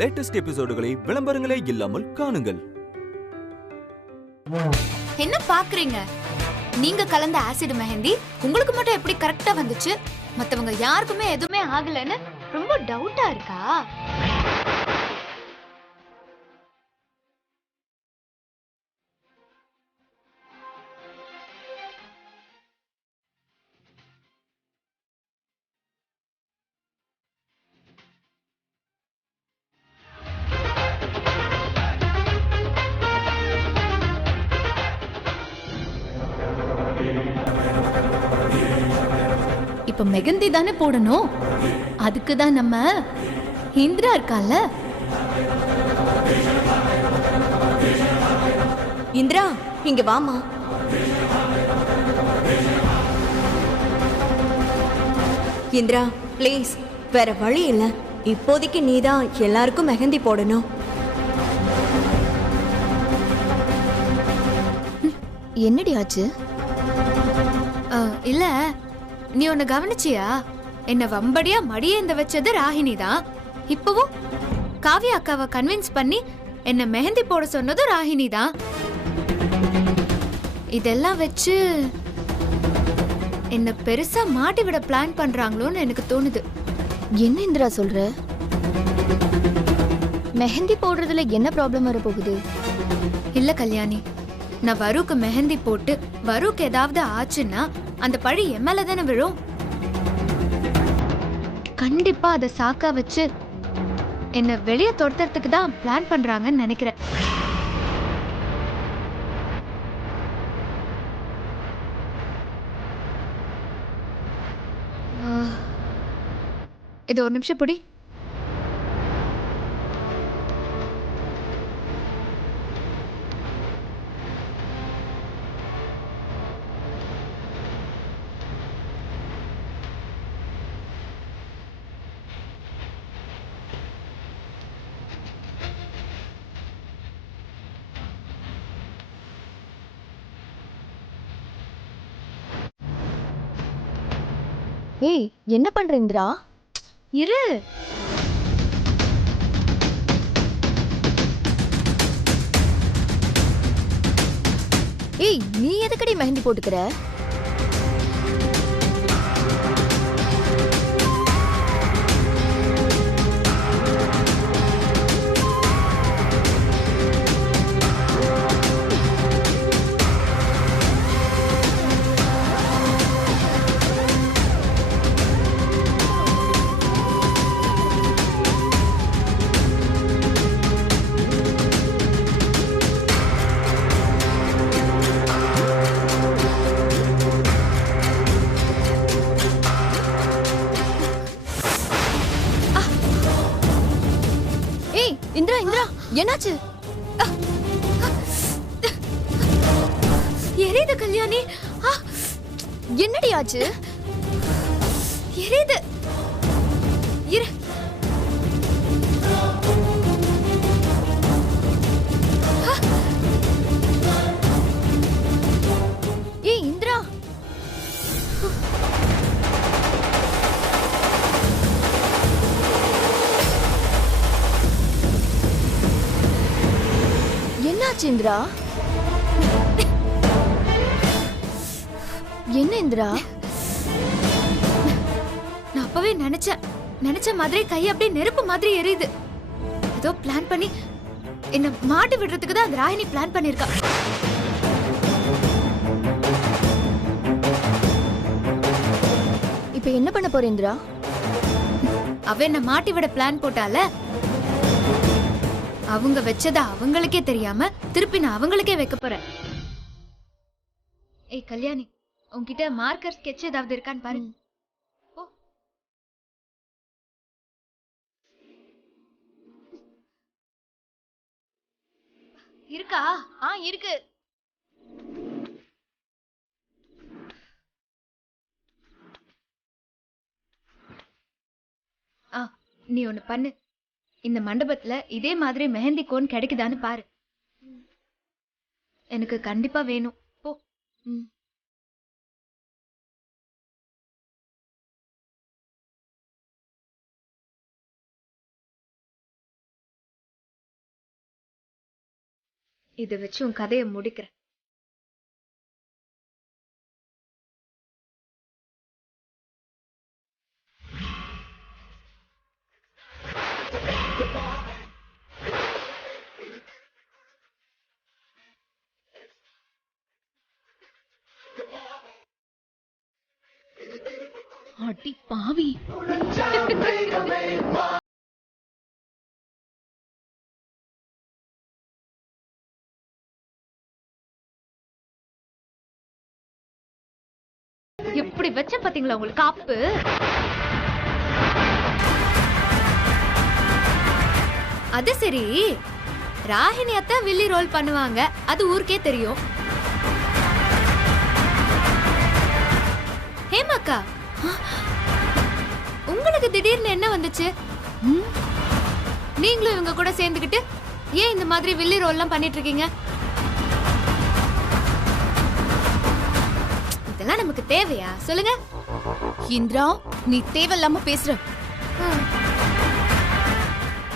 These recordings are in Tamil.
லேட்டஸ்ட் எபிசோடுகளை விளம்பரங்களே இல்லாமல் காணுங்கள். என்ன பாக்குறீங்க? நீங்க கலந்த ஆசிட் மெஹந்தி உங்களுக்கு மட்டும் எப்படி கரெக்டா வந்துச்சு? மத்தவங்க யாருக்குமே எதுவுமே ஆகலன்னு ரொம்ப டவுட்டா இருக்கா? இப்ப மெஹந்தி தானே போடணும். அதுக்கு தான் நம்ம இந்திரா இருக்கால. இந்திரா, இங்க வாமா. இந்திரா ப்ளீஸ், வேற வழி இல்ல. இப்போதைக்கு நீதான் எல்லாருக்கும் மெஹந்தி போடணும். என்னடி ஆச்சு? இல்ல, நீ ஒன்னு கவனிச்சியா? என்ன வம்படியா மடியேந்த வச்சது ராகினி தான். இப்பவும் காவியா அக்காவை கன்வின்ஸ் பண்ணி என்ன மெஹந்தி போட சொன்னது ராகினி தான். இதெல்லாம் வச்சு என்ன பெருசா மாட்டி விட பிளான் பண்றாங்களோன்னு எனக்கு தோணுது. என்ன இந்திரா சொல்ற? மெஹந்தி போடுறதுல என்ன ப்ராப்ளம் வர போகுது? இல்ல கல்யாணி, நான் வருக்கு மெஹந்தி போட்டு வருக்கு ஏதாவது ஆச்சுன்னா அந்த பழி எம்எல்ஏ தானே விழும். கண்டிப்பா அதை சாக்கா வச்சு என்ன வெளியே தொடுறதுக்கு தான் பிளான் பண்றாங்கன்னு நினைக்கிறேன். இது ஒரு நிமிஷம் பிடி. ஏய், என்ன பண்ற இந்திரா? இரு. ஏய், நீ எதுக்கடி மெஹந்தி போட்டுக்கிற? இந்திரா, இந்திரா, என்னாச்சு? எரியுது கல்யாணி. என்னடி ஆச்சு? எரியுது. இரு. ஏய் இந்திரா, என்னாச்சு இந்திரா? என்ன இந்திரா? நான் அப்பவே நினைச்ச மாதிரி கை அப்படியே நெருப்பு மாதிரி எரியுது. ஏதோ பிளான் பண்ணி என்ன மாட்டி விடுறதுக்கு தான் அந்த ராகினி பிளான் பண்ணிருக்கா. இப்ப என்ன பண்ண போற இந்திரா? அவ என்ன மாட்டி விட பிளான் போட்டால, அவங்க வச்சத அவங்களுக்கே தெரியாம திருப்பி நான் அவங்களுக்கே வைக்க போறேன். ஏய் கல்யாணி, உன்கிட்ட மார்க்கர் ஸ்கெட்ச் ஏதாவது இருக்கான்னு பாரு. ஓ, இருக்கா? இருக்கு. நீ ஒண்ணு பண்ணு. இந்த மண்டபத்துல இதே மாதிரி மெஹந்தி கோன் கிடைக்குதான்னு பாரு. எனக்கு கண்டிப்பா வேணும். போ. இதை வச்சு உன் கதையை முடிக்கிறேன். அடி பாவி. எப்படி வச்ச பாத்தீங்களா உங்களுக்கு காப்பு? அது சரி, ராகினி அத்தை வில்லி ரோல் பண்ணுவாங்க, அது ஊருக்கே தெரியும். ஹேமாக்கா, உங்களுக்கு திடீர்னு என்ன வந்துச்சு? நீங்களும் இவங்க கூட சேர்ந்துக்கிட்டு ஏன் இந்த மாதிரி வில்லி ரோல்லாம் பண்ணிட்டு இருக்கீங்க? இதெல்லாம் நமக்கு தேவையா சொல்லுங்க? இந்திரா, நீ தேவையில்லாம பேசுற.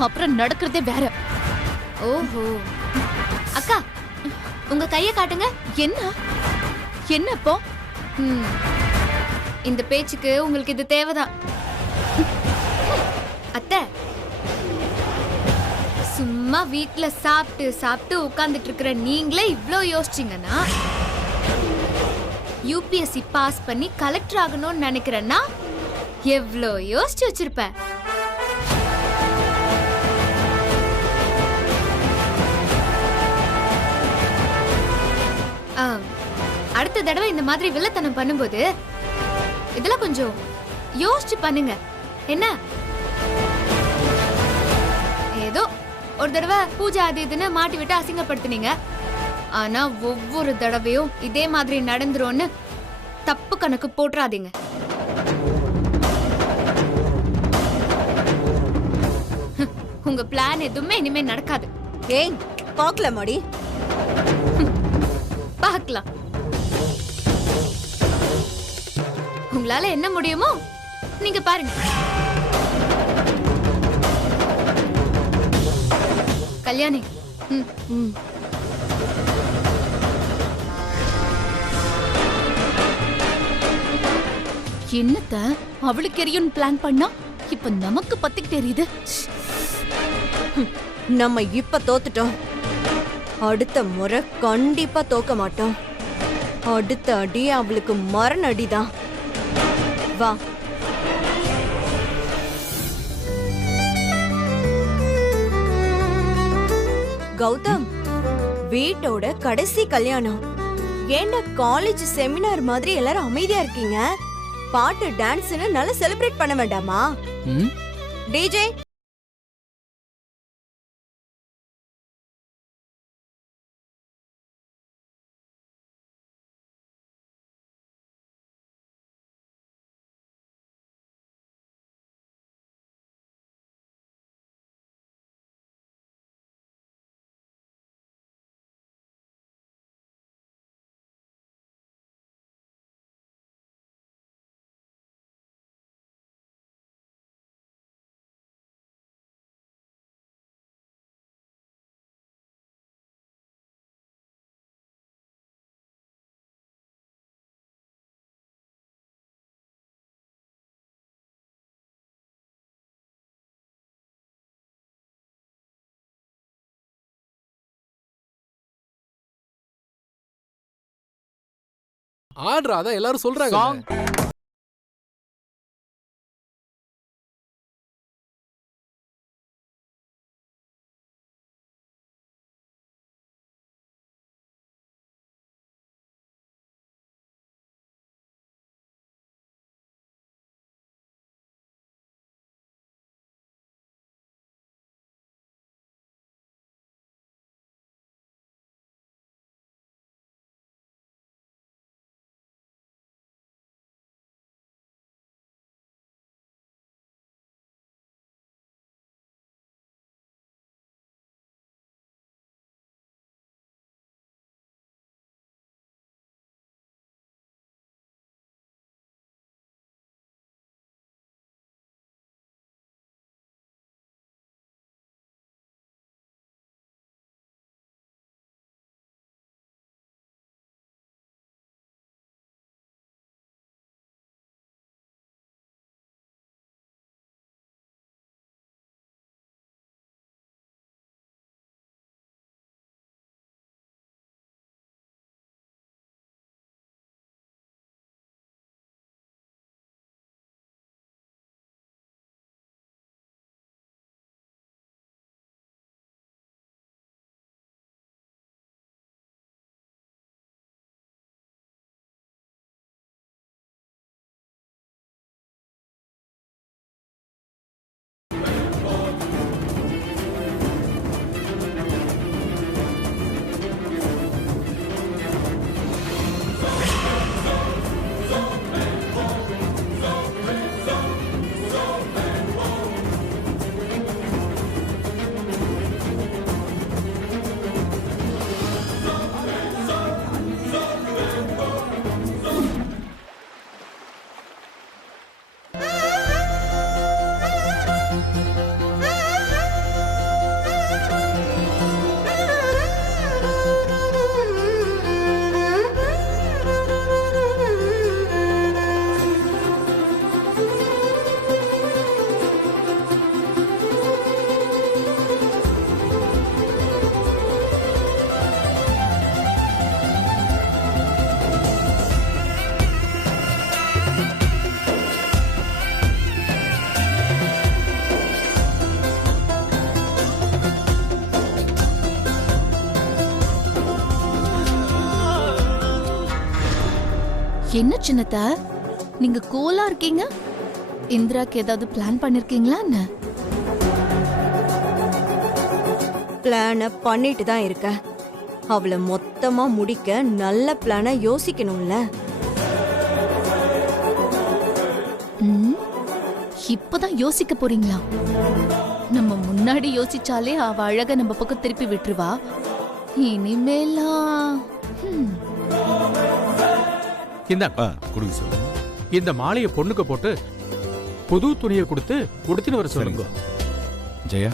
அப்புறம் நடக்கிறதே வேற. ஓஹோ, அக்கா உங்க கைய காட்டுங்க. என்ன என்ன இப்போ? இந்த பேச்சுக்கு உங்களுக்கு இது தேவைதான். அத்தை, சும்மா வீட்ல சாப்பிட்டு சாப்பிட்டு உட்கார்ந்துட்டு இருக்கிற நீங்களே இவ்ளோ யோசிச்சீங்கன்னா, யூபிஎஸ்சி பாஸ் பண்ணி கலெக்டர் ஆகணும்னு நினைக்கிறேன்னா எவ்ளோ யோசிச்சு வச்சிருப்பேன். அடுத்த தடவை இந்த மாதிரி வில்லத்தனம் பண்ணும்போது இதெல்லாம் கொஞ்சம் யோசிச்சு பண்ணுங்க. என்ன, ஏதோ ஒரு தடவை பூஜை அது இதுன்னு மாட்டி விட்டு அசிங்கப்படுத்தினீங்க, ஆனா ஒவ்வொரு தடவையும் இதே மாதிரி நடந்துரும்னு தப்பு கணக்கு போட்டுறாதீங்க. உங்க பிளான் எதுவுமே இனிமே நடக்காது. ஏய், பார்க்கலாமாடி? பார்க்கலாம். உங்களால என்ன முடியுமோ நீங்க பாருங்க. கல்யாணி, என்னத்த அவளுக்கு எரியும் பிளான் பண்ணா இப்ப நமக்கு பத்திக்கு தெரியுது. நம்ம இப்ப தோத்துட்டோம், அடுத்த முறை கண்டிப்பா தோக்க மாட்டோம். அடுத்த அடி அவளுக்கு மரண அடிதான். வா. கௌதம், வீட்டோட கடைசி கல்யாணம். ஏன்டா காலேஜ் செமினார் மாதிரி எல்லாரும் அமைதியா இருக்கீங்க? பாட்டு டான்ஸ்னு நல்லா செலிப்ரேட் பண்ண வேண்டாமா? டிஜே ஆடுறா, அதான் எல்லாரும் சொல்றாங்க. என்ன சின்னத்த, நீங்க கூலா இருக்கீங்க? இந்திராக்கு ஏதாவது பிளான் பண்ணிருக்கீங்களா என்ன? பிளான பண்ணிட்டு தான் இருக்க. அவளை மொத்தமா முடிக்க நல்ல பிளான யோசிக்கணும்ல. இப்பதான் யோசிக்க போறீங்களா? நம்ம முன்னாடி யோசிச்சாலே அவ அழக நம்ம பக்கம் திருப்பி விட்டுருவா. இனிமேலாம் கொடுங்க சார். இந்த மாலையை பொண்ணுக்கு போட்டு புது துணியை கொடுத்து உடுத்தின்னு வர சொல்லுங்க. ஜெயா,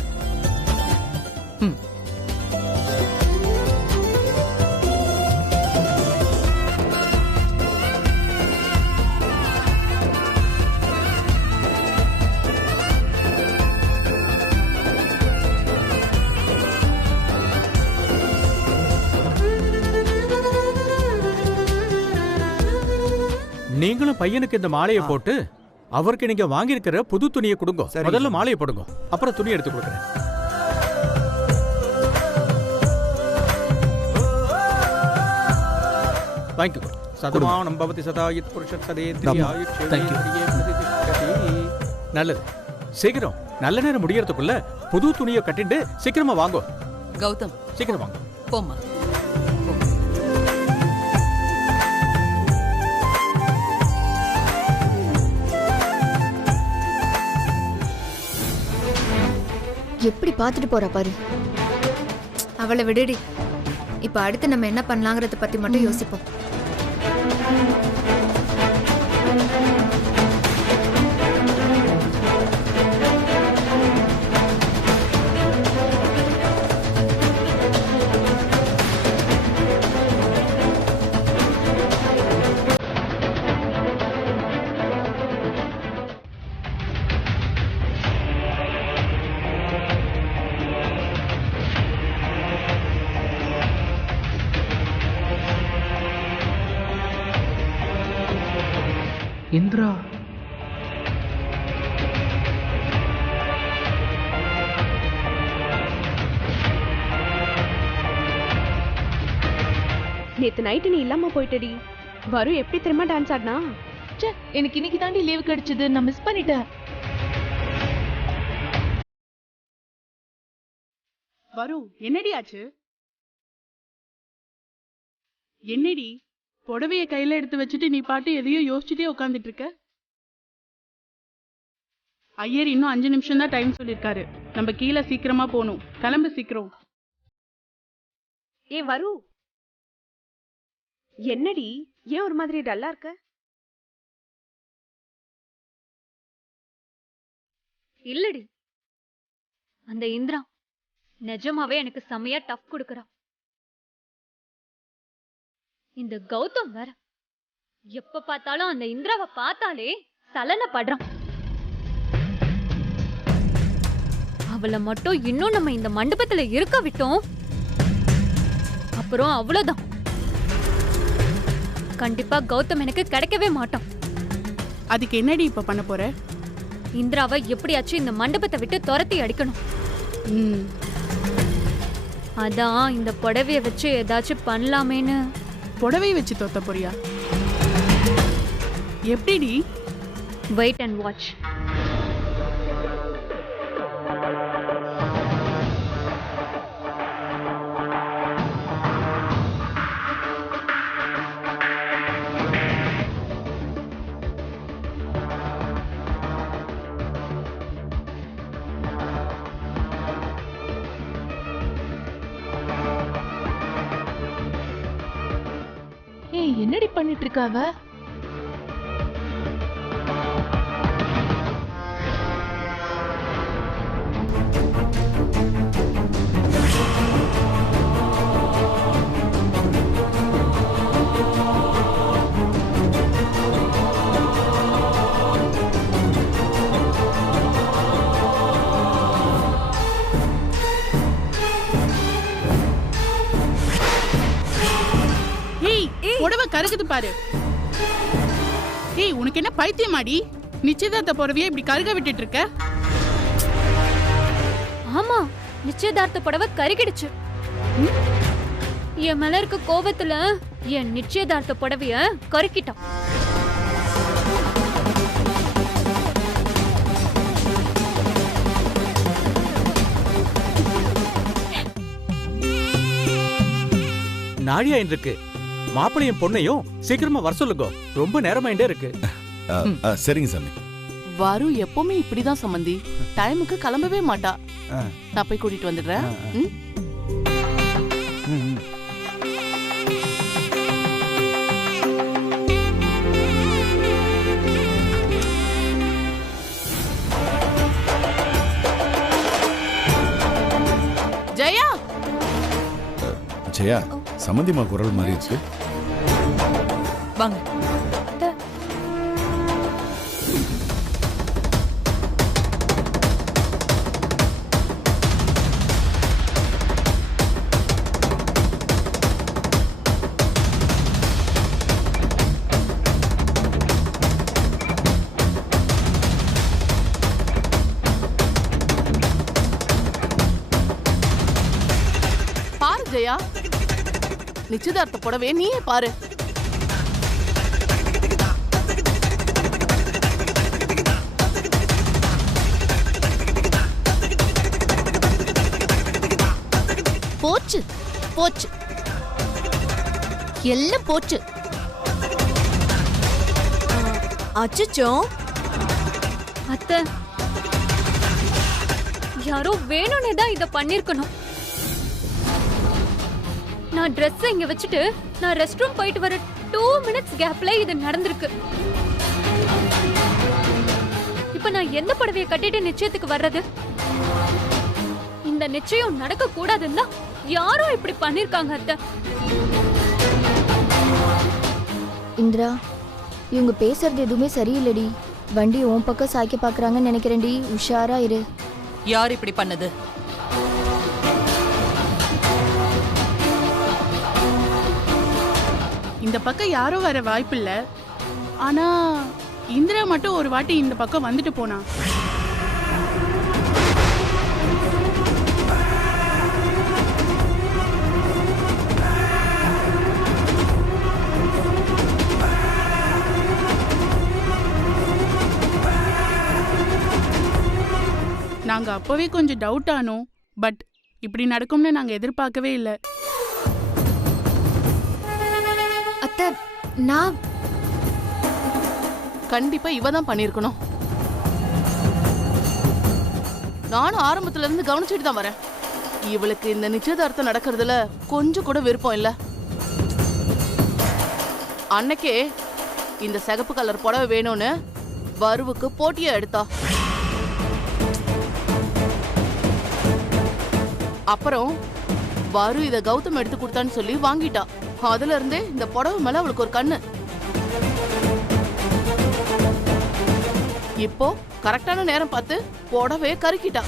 நீங்களும் பையனுக்கு இந்த மாலையை போட்டு அவருக்கு நீங்க வாங்கியிருக்கிற புது துணியை கொடுங்க. முதல்ல மாலையை போடுங்க, அப்புறம் துணி எடுத்து கொடுக்குறேன். வாங்கிக்கோ. சதமானம் பவதி சதாயித் புருஷ நல்லது. சீக்கிரம், நல்ல நேரம் முடியறதுக்குள்ள புது துணியை கட்டிட்டு சீக்கிரமா வாங்கோ. கௌதம், சீக்கிரம் வாங்க. போமா. எப்படி பாத்துட்டு போறா பாரு. அவளை விடுடி. இப்ப அடுத்து நம்ம என்ன பண்ணலாங்கிறத பத்தி மட்டும் யோசிப்போம். இந்திரா, நேத்து நைட்டு நீ இல்லாம போயிட்டடி. வரும் எப்படி தெரியுமா டான்ஸ் ஆடினா? எனக்கு இன்னைக்கு தாண்டி லீவ் கிடைச்சது, நான் மிஸ் பண்ணிட்டேன். வரும் என்னடி ஆச்சு? என்னடி புடவைய கையில எடுத்து வச்சுட்டு நீ பாட்டு எதையோ யோசிச்சுட்டே உட்காந்துட்டு இருக்க? ஐயர் இன்னும் 5 நிமிஷம் தான் டைம் சொல்லிருக்காரு. நம்ம கீழே சீக்கிரமா போகணும். கிளம்பு சீக்கிரம். ஏ வரு, என்னடி ஏன் ஒரு மாதிரி டல்லா இருக்க? இல்லடி, அந்த இந்திரா நிஜமாவே எனக்கு செமையா டஃப் கொடுக்கறா. இந்த கௌதம் வேற எப்ப பார்த்தாலும் அந்த இந்திராவை பார்த்தாலே சலனப்படுறான். அவளை மட்டும் இன்னும் நம்ம இந்த மண்டபத்துல இருக்க விட்டோம், அப்புறம் அவ்வளவுதான். கண்டிப்பா கௌதம் எனக்கு கிடைக்கவே மாட்டான். அதுக்கு என்னடி இப்ப பண்ண போற? இந்திராவை எப்படியாச்சும் இந்த மண்டபத்தை விட்டு துரத்தி அடிக்கணும். அதான் இந்த புடவைய வச்சு ஏதாச்சும் பண்ணலாமேன்னு. புடவை வச்சு தோத்த போறியா? எப்படிடி? Wait and watch. என்னடி பண்ணிட்டு இருக்காவ? புடவை கருகுது பாரு. ஏய், உனக்கு என்ன பைத்தியமாடி? நிச்சயதார்த்த புடவையை இப்படி கருக விட்டுட்டு இருக்க? ஆமா, நிச்சயதார்த்த புடவை கருகிடுச்சு. என் மேல இருக்க கோபத்துல என் நிச்சயதார்த்த புடவைய கருக்கிட்டான். நாழியா இருக்கு மாப்பிளையும் பொண்ணையும் சீக்கிரமா வர சொல்லுங்க, ரொம்ப நேரமாயிட்டே இருக்கு. சரிங்க சாமி. வாரு எப்பவுமே இப்படிதான் சம்பந்தி, டைமுக்கு கிளம்பவே மாட்டா. நான் போய் கூட்டிட்டு வந்துடுறேன். ஜெயா ஜெயா, சம்மந்திமா குரல் மாதிரி இருக்கு. வாங்க. பாரு ஜெயா, நிச்சயதார்த்த புடவை நீயே பாரு. போச்சு போச்சு, எல்லாம் போச்சு. அச்சச்சோ, அத்தை, யாரோ வேணும்னே தான் இத பண்ணிருக்கணும். நான் Dress இங்க வச்சுட்டு நான் ரெஸ்ட் ரூம் போயிட்டு வர 2 minutes கேப்ல இது நடந்திருக்கு. இப்ப நான் எந்த புடவைய கட்டிட்டு நிச்சயத்துக்கு வர்றது? இந்த நிச்சயம் நடக்க கூடாதுன்னா யாரோ இப்படி பண்ணிருக்காங்க அத்தை. இந்திரா, இவங்க பேசுறது எதுவுமே சரியில்லடி. வண்டி உன் பக்கம் சாய்க்க பாக்குறாங்கன்னு நினைக்கிறேன்டி, உஷாரா இரு. யார் இப்படி பண்ணது? இந்த பக்கம் யாரும் வர வாய்ப்பில்ல. ஆனா இந்திரா மட்டும் ஒரு வாட்டி இந்த பக்கம் வந்துட்டு போனா. நாங்க அப்பவே கொஞ்சம் டவுட் ஆனோம். பட் இப்படி நடக்கும்னு நாங்க எதிர்பார்க்கவே இல்லை. அத்தை, நான் கண்டிப்பா இவ தான் பண்ணிருக்கணும். நானும் ஆரம்பத்துல இருந்து கவனிச்சுட்டு தான் வரேன். இவளுக்கு இந்த நிச்சயதார்த்தம் நடக்கிறதுல கொஞ்சம் கூட விருப்பம் இல்ல. அன்னைக்கே இந்த சிகப்பு கலர் புடவை வேணும்னு வருவுக்கு போட்டியா எடுத்தா. அப்புறம் வரு இத கௌதம் எடுத்து கொடுத்தான்னு சொல்லி வாங்கிட்டா. அதுல இருந்தே இந்த புடவை மேல அவளுக்கு ஒரு கண்ணு. இப்போ கரெக்டான நேரம் பார்த்து புடவைய கருக்கிட்டா.